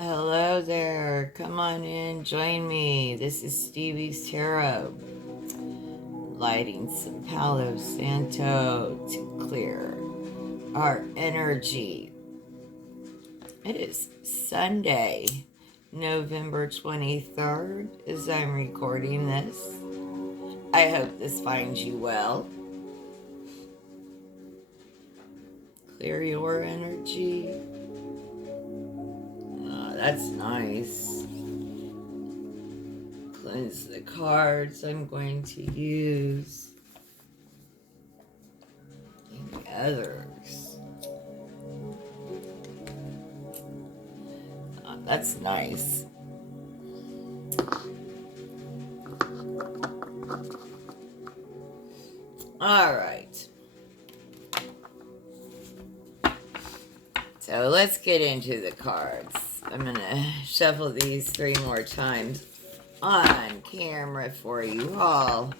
Hello there. Come on in, join me. This is Stevie's Tarot. Lighting some Palo Santo to clear our energy. It is Sunday, November 23rd, as I'm recording this. I hope this finds you well. Clear your energy. That's nice. Cleanse the cards I'm going to use. And the others. That's nice. All right. So let's get into the cards. I'm going to shuffle these 3 more times on camera for you all.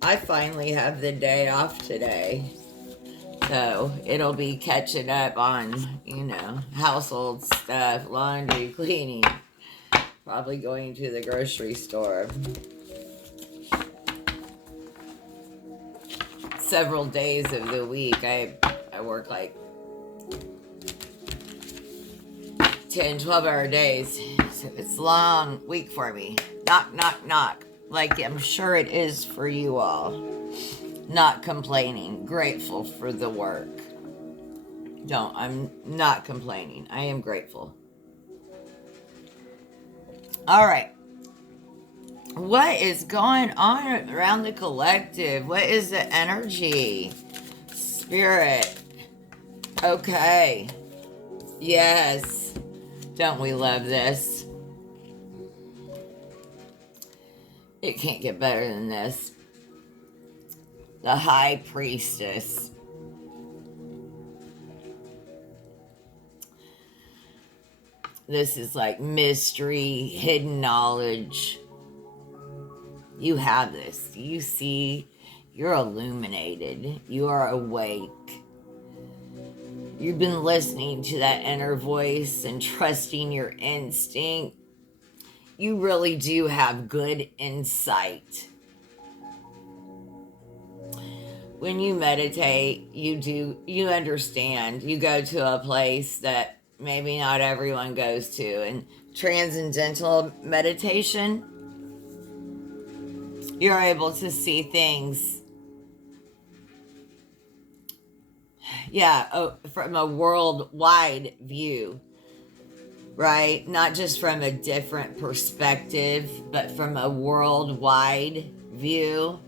I finally have the day off today. So it'll be catching up on, household stuff, laundry, cleaning, probably going to the grocery store. Several days of the week, I work like 10, 12-hour days. So it's a long week for me. Knock, knock, knock. Like I'm sure it is for you all. Not complaining. Grateful for the work. I'm not complaining. I am grateful. All right. What is going on around the collective? What is the energy? Spirit. Okay. Yes. Don't we love this? It can't get better than this. The High Priestess. This is like mystery, hidden knowledge. You have this. You see, you're illuminated. You are awake. You've been listening to that inner voice and trusting your instinct. You really do have good insight. When you meditate, you understand. You go to a place that maybe not everyone goes to. And transcendental meditation, you're able to see things, from a worldwide view, right? Not just from a different perspective, but from a worldwide view.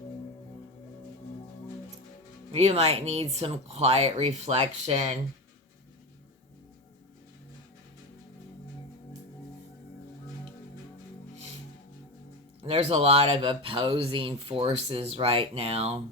You might need some quiet reflection. There's a lot of opposing forces right now.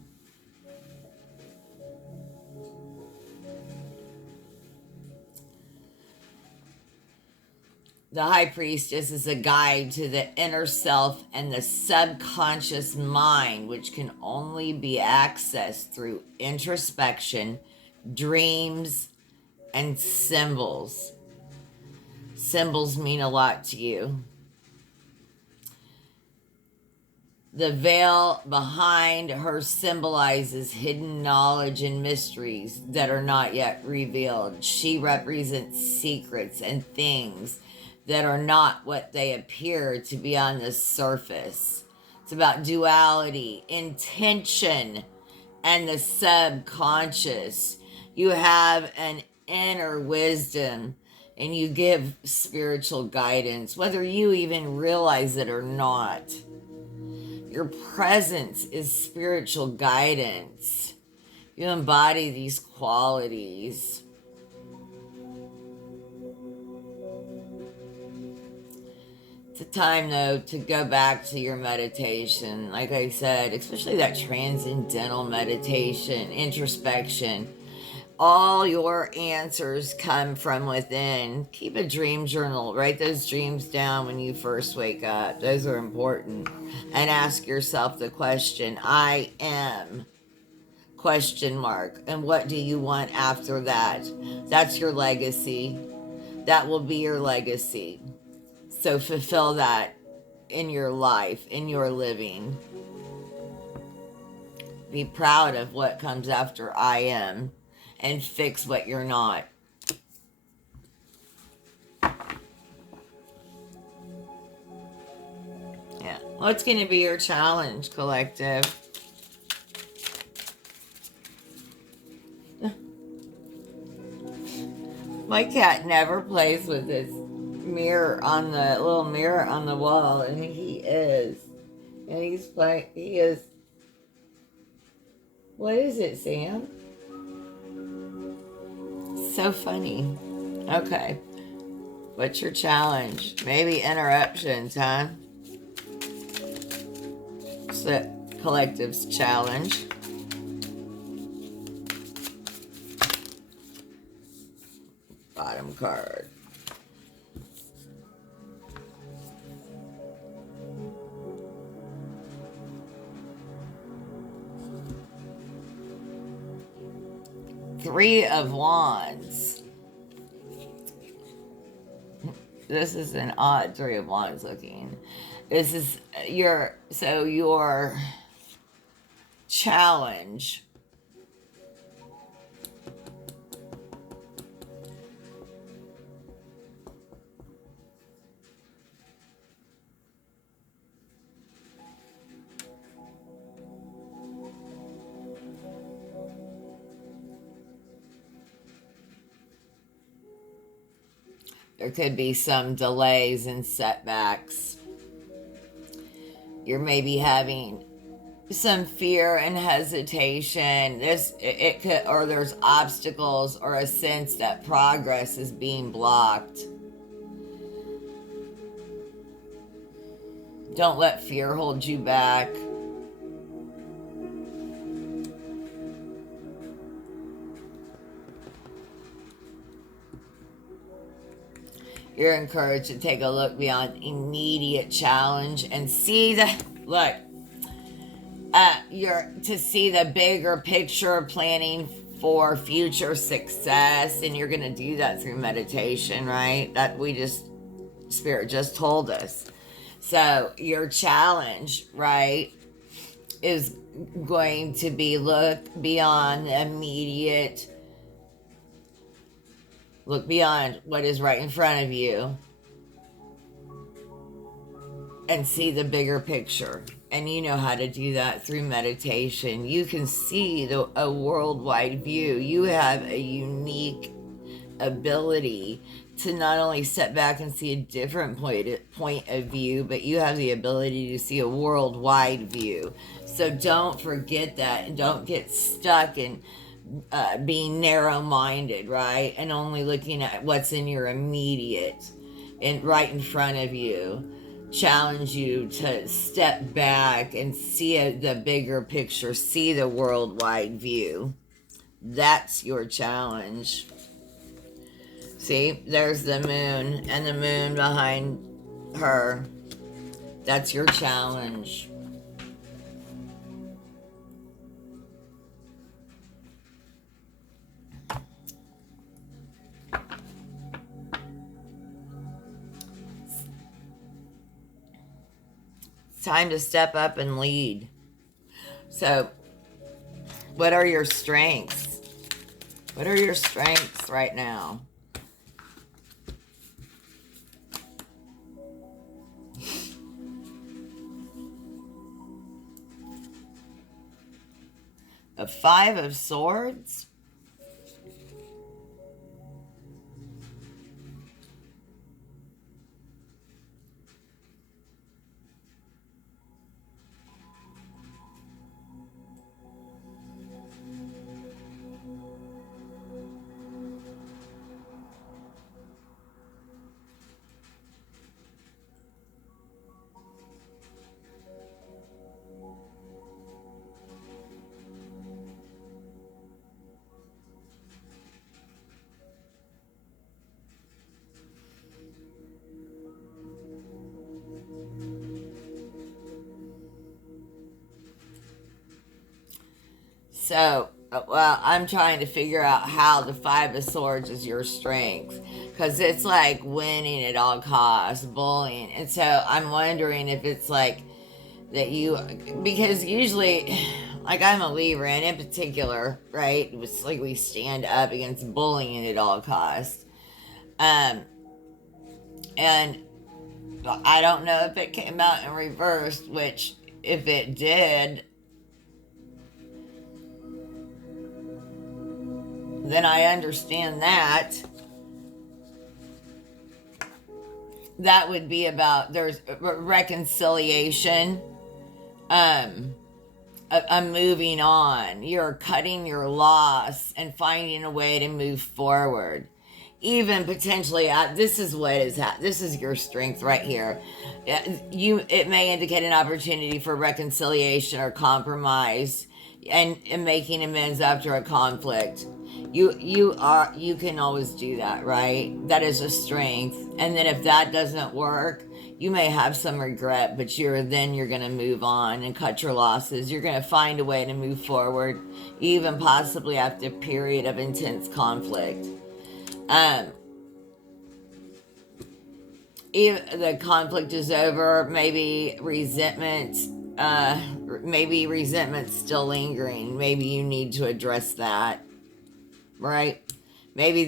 The High Priestess is a guide to the inner self and the subconscious mind, which can only be accessed through introspection, dreams, and symbols. Symbols mean a lot to you. The veil behind her symbolizes hidden knowledge and mysteries that are not yet revealed. She represents secrets and things that are not what they appear to be on the surface. It's about duality, intention, and the subconscious. You have an inner wisdom and you give spiritual guidance, whether you even realize it or not. Your presence is spiritual guidance. You embody these qualities. It's a time, though, to go back to your meditation. Like I said, especially that transcendental meditation, introspection. All your answers come from within. Keep a dream journal. Write those dreams down when you first wake up. Those are important. And ask yourself the question, I am. Question mark. And what do you want after that? That's your legacy. That will be your legacy. So fulfill that in your life, in your living. Be proud of what comes after I am and fix what you're not. Yeah. What's going to be your challenge, collective? My cat never plays with his mirror on the little mirror on the wall, and he is. And he's playing, he is. What is it, Sam? So funny. Okay. What's your challenge? Maybe interruptions, huh? It's the collective's challenge. Bottom card. Three of Wands. This is an odd Three of Wands looking. This is your challenge. There could be some delays and setbacks. You're maybe having some fear and hesitation. It could, or there's obstacles or a sense that progress is being blocked. Don't let fear hold you back. You're encouraged to take a look beyond immediate challenge and see the look. You're to see the bigger picture, planning for future success, and you're going to do that through meditation, right? That Spirit just told us. So your challenge, right, is going to be look beyond the immediate. Look beyond what is right in front of you and see the bigger picture. And you know how to do that through meditation. You can see a worldwide view. You have a unique ability to not only step back and see a different point of view, but you have the ability to see a worldwide view. So don't forget that, and don't get stuck in being narrow-minded, right? And only looking at what's in your immediate and right in front of you. Challenge you to step back and see the bigger picture, see the worldwide view. That's your challenge. See, there's the moon and the moon behind her. That's your challenge. Time to step up and lead. So, what are your strengths? What are your strengths right now? A Five of Swords. So, Well, I'm trying to figure out how the Five of Swords is your strength. Because it's like winning at all costs, bullying. And so I'm wondering if it's like that you, because usually, like I'm a Libra, and in particular, right, it's like we stand up against bullying at all costs. Um, and I don't know if it came out in reverse, which if it did, then I understand that. That would be about there's reconciliation, um, a moving on. You're cutting your loss and finding a way to move forward. Even potentially, this is what is this is your strength right here. It may indicate an opportunity for reconciliation or compromise, and making amends after a conflict. You can always do that, right? That is a strength. And then if that doesn't work, you may have some regret, but you're going to move on and cut your losses. You're going to find a way to move forward, even possibly after a period of intense conflict. Um, if the conflict is over, maybe resentment's still lingering. Maybe you need to address that, right? Maybe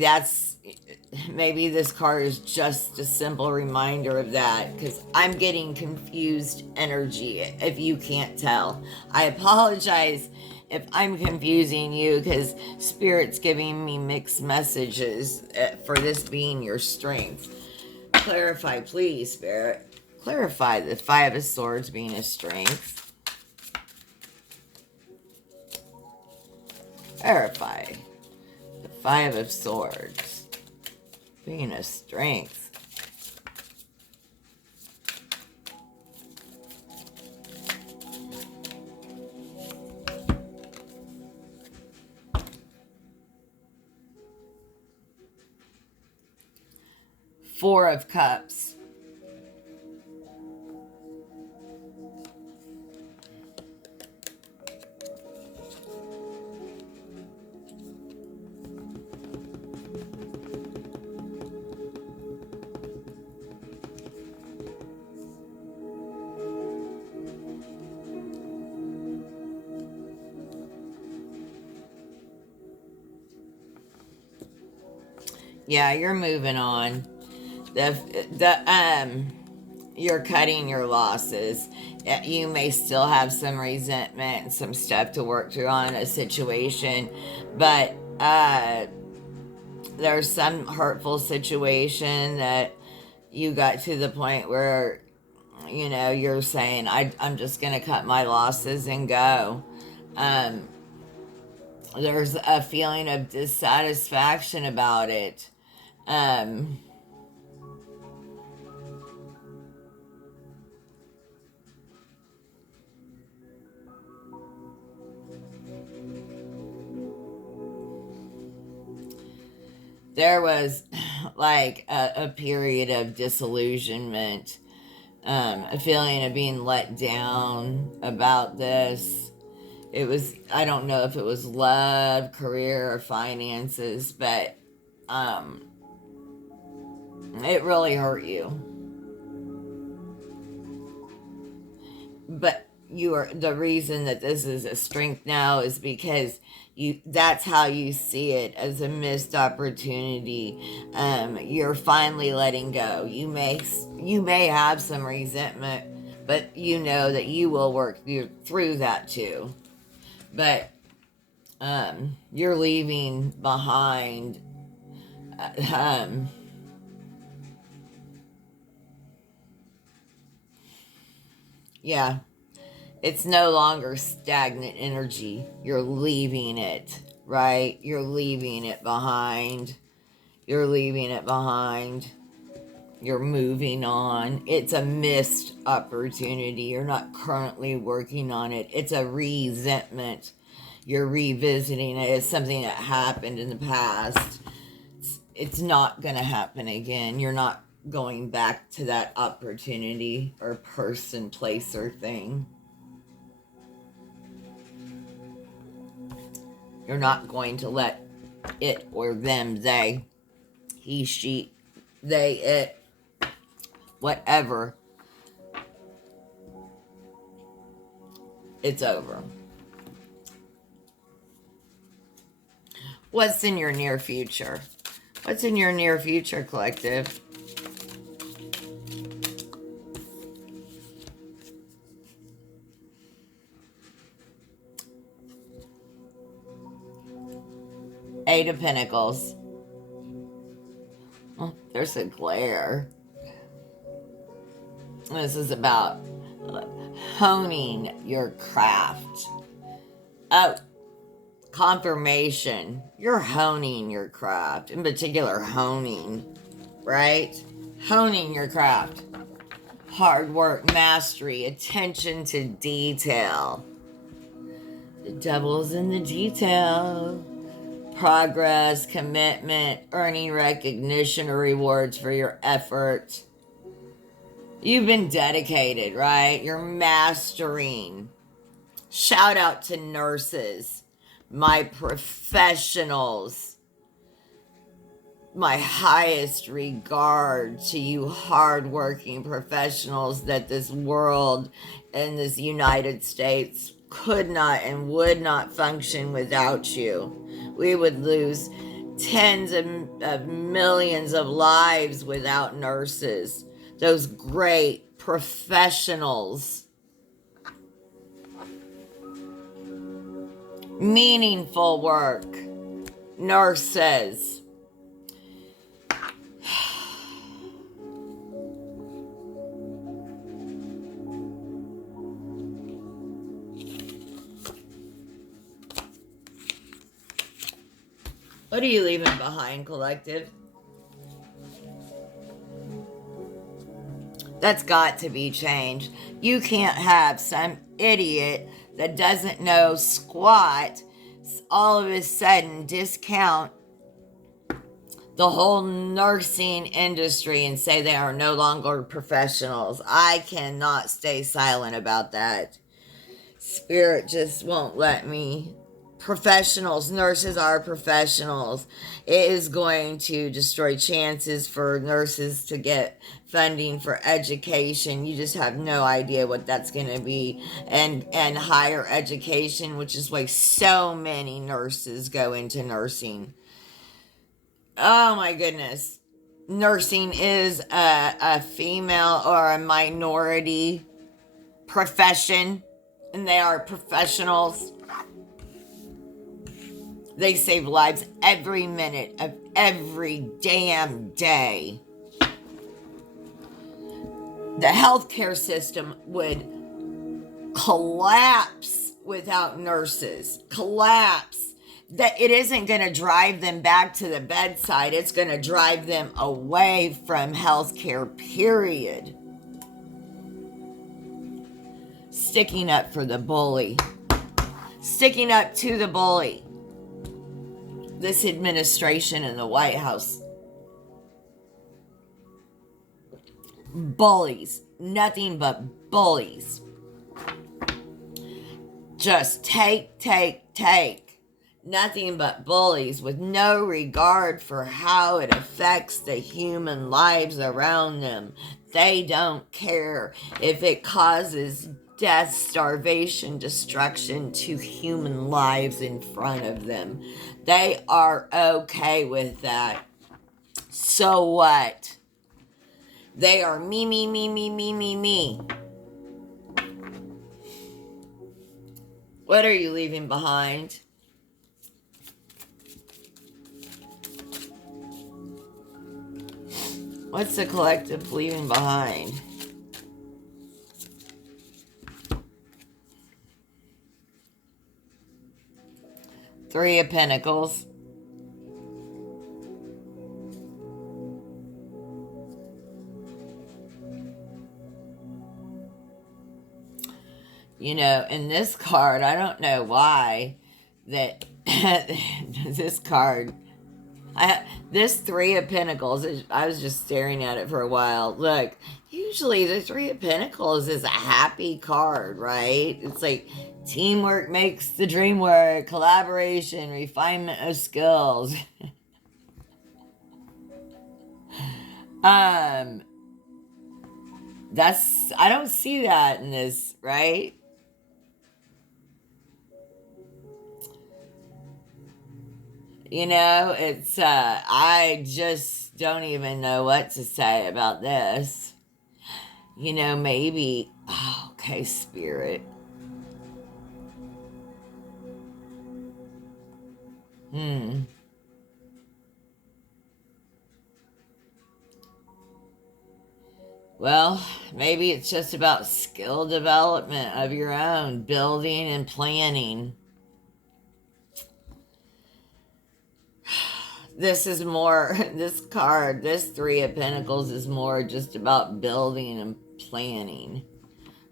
maybe this card is just a simple reminder of that, because I'm getting confused energy if you can't tell. I apologize if I'm confusing you, because Spirit's giving me mixed messages for this being your strength. Clarify, please, Spirit. Clarify the Five of Swords being a strength. Clarify the Five of Swords being a strength. Four of Cups. Yeah, you're moving on. You're cutting your losses. You may still have some resentment and some stuff to work through on a situation, but there's some hurtful situation that you got to the point where you're saying, I'm just gonna cut my losses and go. um, there's a feeling of dissatisfaction about it. um, there was like a period of disillusionment, a feeling of being let down about this. It was, I don't know if it was love, career, or finances, but um, it really hurt you. But the reason that this is a strength now is because that's how you see it, as a missed opportunity. You're finally letting go. You may have some resentment, but you know that you will work through that too. But you're leaving behind, um, yeah, it's no longer stagnant energy. You're leaving it, right? You're leaving it behind. You're leaving it behind. You're moving on. It's a missed opportunity. You're not currently working on it. It's a resentment. You're revisiting it. It's something that happened in the past. It's not going to happen again. You're not going back to that opportunity or person, place, or thing. You're not going to let it or them, they, he, she, they, it, whatever. It's over. What's in your near future? What's in your near future, collective? Eight of Pentacles. Oh, there's a glare. This is about honing your craft. Oh, confirmation. You're honing your craft. In particular, honing, right? Honing your craft. Hard work, mastery, attention to detail. The devil's in the detail. Progress, commitment, earning recognition or rewards for your effort. You've been dedicated, right? You're mastering. Shout out to nurses, my professionals. My highest regard to you hardworking professionals that this world and this United States could not and would not function without you. We would lose tens of millions of lives without nurses. Those great professionals. Meaningful work. Nurses. What are you leaving behind, collective? That's got to be changed. You can't have some idiot that doesn't know squat all of a sudden discount the whole nursing industry and say they are no longer professionals. I cannot stay silent about that. Spirit just won't let me. Professionals, nurses are professionals. It is going to destroy chances for nurses to get funding for education. You just have no idea what that's going to be. And higher education, which is why so many nurses go into nursing. Oh my goodness. Nursing is a female or a minority profession, and they are professionals. They save lives every minute of every damn day. The healthcare system would collapse without nurses. Collapse. That it isn't going to drive them back to the bedside. It's going to drive them away from healthcare, period. Sticking up for the bully. Sticking up to the bully. This administration in the White House. Bullies. Nothing but bullies. Just take. Nothing but bullies with no regard for how it affects the human lives around them. They don't care if it causes death, starvation, destruction to human lives in front of them. They are okay with that. So what? They are me. What are you leaving behind? What's the collective leaving behind? Three of Pentacles. You know, in this card, I don't know why that this card, this Three of Pentacles, I was just staring at it for a while. Look, usually the Three of Pentacles is a happy card, right? It's like Teamwork makes the dream work. Collaboration, refinement of skills. um, I don't see that in this, right? You know, it's, I just don't even know what to say about this. You know, maybe, oh, okay, spirit. Hmm. Well, maybe it's just about skill development of your own, building and planning. This is more, this card, this Three of Pentacles is more just about building and planning,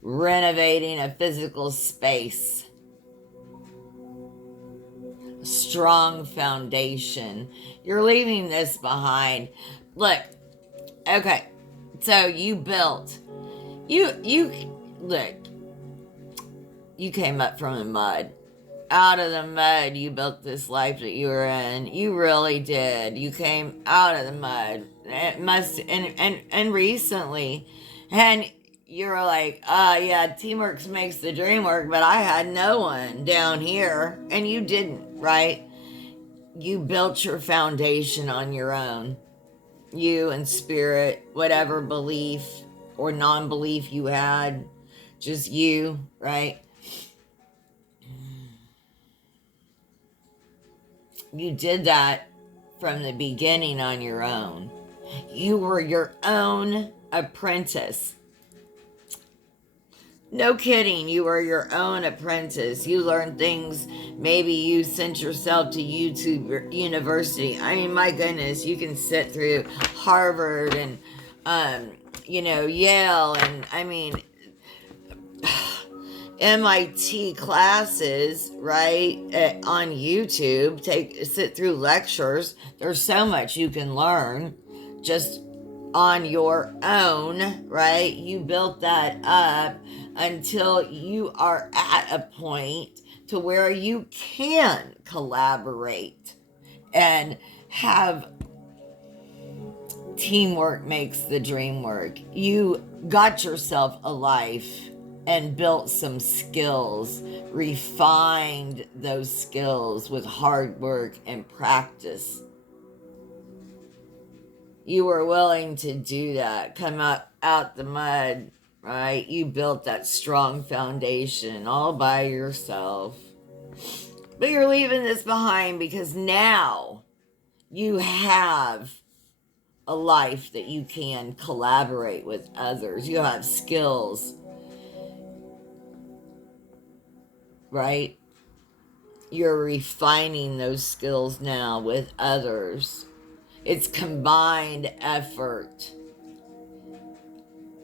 renovating a physical space, strong foundation. You're leaving this behind. Look, okay, so you built, look, you came up from the mud. Out of the mud, you built this life that you were in. You really did. You came out of the mud. It must, and recently, and you're like, yeah, teamwork makes the dream work, but I had no one down here, and you didn't, right? You built your foundation on your own. You and spirit, whatever belief or non-belief you had, just you, right? You did that from the beginning on your own. You were your own apprentice. No kidding, you were your own apprentice. You learned things. Maybe you sent yourself to YouTube University. I mean, my goodness, you can sit through Harvard and, Yale, and I mean, MIT classes, right, on YouTube. Sit through lectures. There's so much you can learn just on your own, right? You built that up until you are at a point to where you can collaborate and have teamwork makes the dream work. You got yourself a life and built some skills, refined those skills with hard work and practice. You were willing to do that, come up out the mud, right? You built that strong foundation all by yourself. But you're leaving this behind because now you have a life that you can collaborate with others. You have skills, right? You're refining those skills now with others. It's combined effort.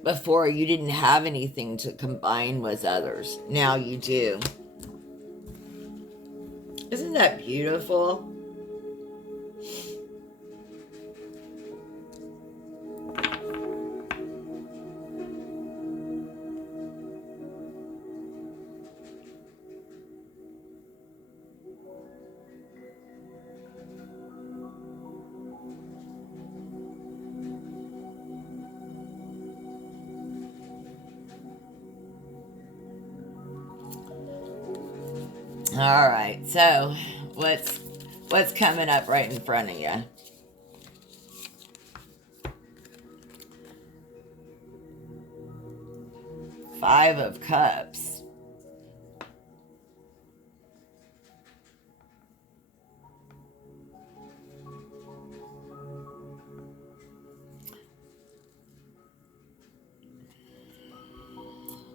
Before, you didn't have anything to combine with others. Now you do. Isn't that beautiful? All right, so what's coming up right in front of you? Five of Cups.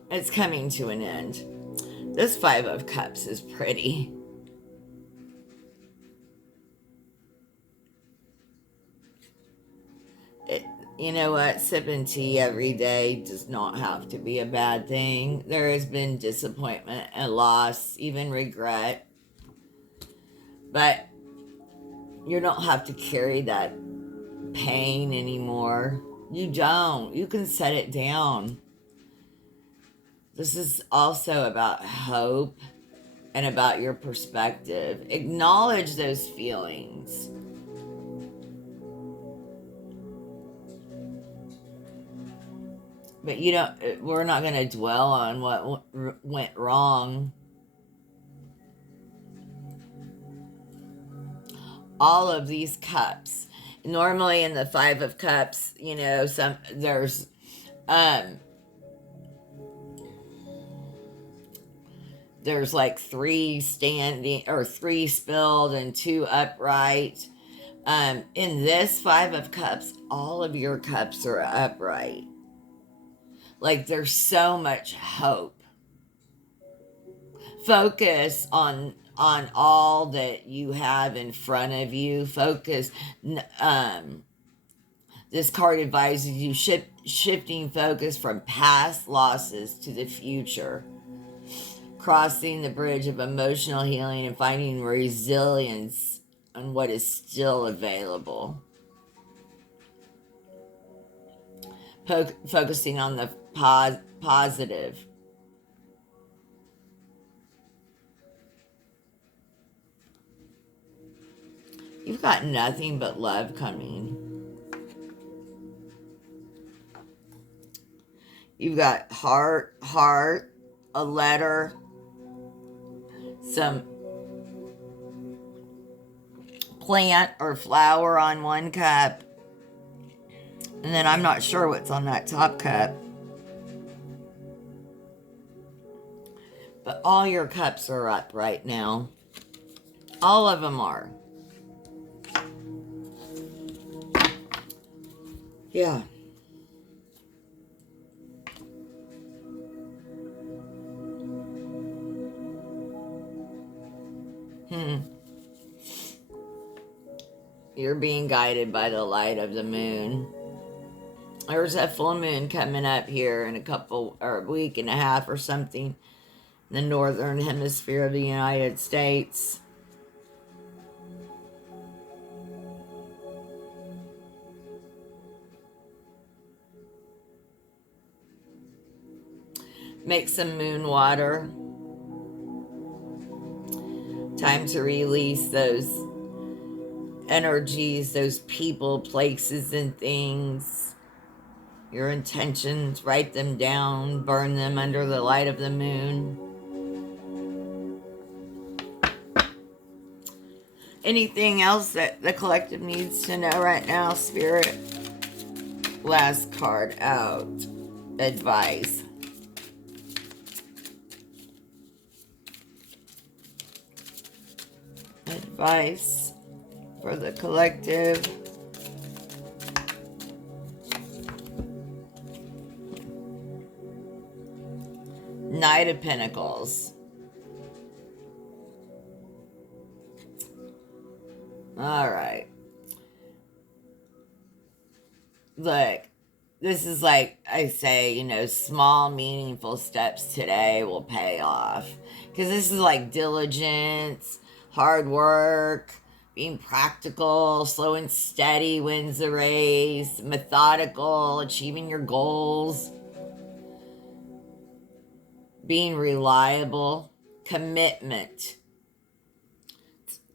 It's coming to an end. This Five of Cups is pretty. You know what? Sipping tea every day does not have to be a bad thing. There has been disappointment and loss, even regret. But you don't have to carry that pain anymore. You don't. You can set it down. This is also about hope and about your perspective. Acknowledge those feelings. But we're not going to dwell on what went wrong. All of these cups. Normally in the Five of Cups, there's like three standing or three spilled and two upright. In this Five of Cups, all of your cups are upright. Like there's so much hope. Focus on all that you have in front of you. Focus. This card advises you shifting focus from past losses to the future, crossing the bridge of emotional healing and finding resilience on what is still available. Focusing on the positive. You've got nothing but love coming. You've got heart, a letter, some plant or flower on one cup, and then I'm not sure what's on that top cup. But all your cups are up right now. All of them are. Yeah. You're being guided by the light of the moon. There's a full moon coming up here in a week and a half or something in the northern hemisphere of the United States. Make some moon water. Time to release those energies, those people, places, and things. Your intentions, write them down, burn them under the light of the moon. Anything else that the collective needs to know right now, Spirit? Last card out. Advice. Advice for the collective. Knight of Pentacles. All right. Look, this is like I say, small, meaningful steps today will pay off. Because this is like diligence, hard work, being practical, slow and steady wins the race, methodical, achieving your goals, being reliable, commitment.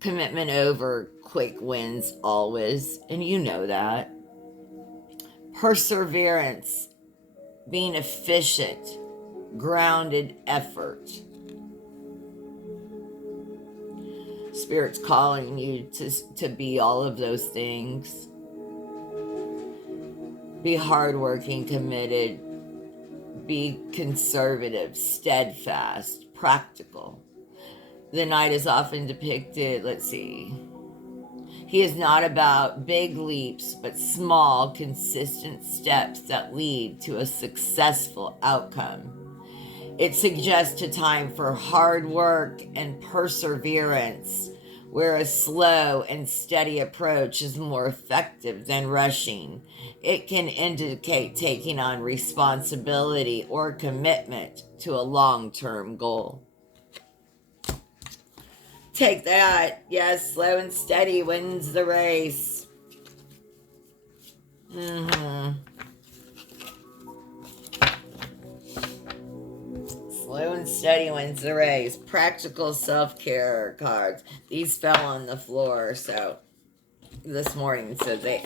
Commitment over quick wins always, and you know that. Perseverance, being efficient, grounded effort. Spirit's calling you to be all of those things. Be hardworking, committed, be conservative, steadfast, practical. The knight is often depicted, he is not about big leaps, but small, consistent steps that lead to a successful outcome. It suggests a time for hard work and perseverance, where a slow and steady approach is more effective than rushing. It can indicate taking on responsibility or commitment to a long-term goal. Take that. Yes, slow and steady wins the race. Slow and steady wins the race. Practical self-care cards. These fell on the floor, so this morning, so they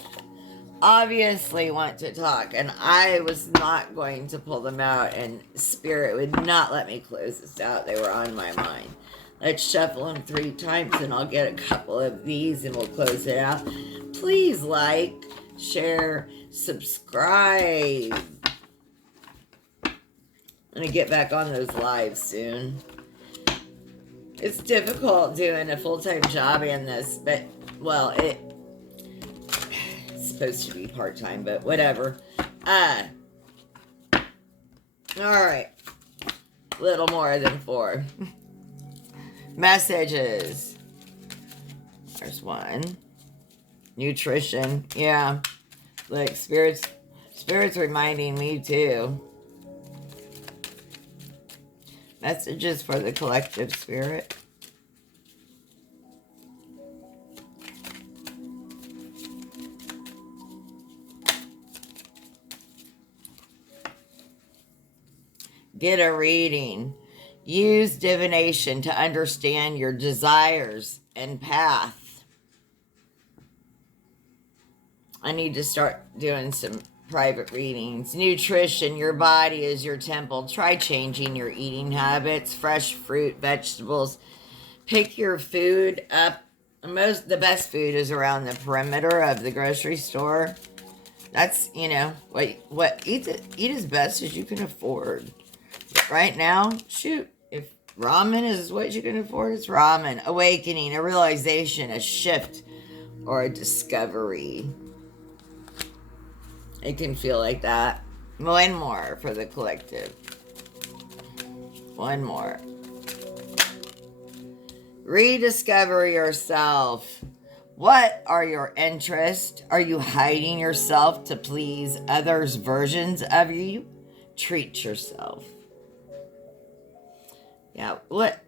obviously want to talk, and I was not going to pull them out, and Spirit would not let me close this out. They were on my mind. Let's shuffle them 3 times, and I'll get a couple of these, and we'll close it out. Please like, share, subscribe. I'm going to get back on those lives soon. It's difficult doing a full-time job in this, but, well, it's supposed to be part-time, but whatever. All right. Little more than 4. Messages. There's one. Nutrition. Yeah. Like, Spirit's reminding me, too. Messages for the collective, Spirit. Get a reading. Use divination to understand your desires and path. I need to start doing some private readings. Nutrition. Your body is your temple. Try changing your eating habits. Fresh fruit, vegetables. Pick your food up. The best food is around the perimeter of the grocery store. That's, eat as best as you can afford. Right now, shoot, if ramen is what you can afford, it's ramen. Awakening, a realization, a shift, or a discovery. It can feel like that. One more for the collective. One more. Rediscover yourself. What are your interests? Are you hiding yourself to please others' versions of you? Treat yourself. Yeah, what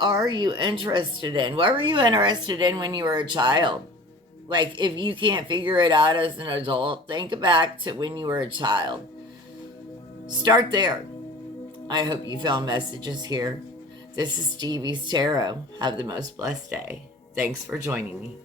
are you interested in? What were you interested in when you were a child? Like, if you can't figure it out as an adult, think back to when you were a child. Start there. I hope you found messages here. This is Stevie's Tarot. Have the most blessed day. Thanks for joining me.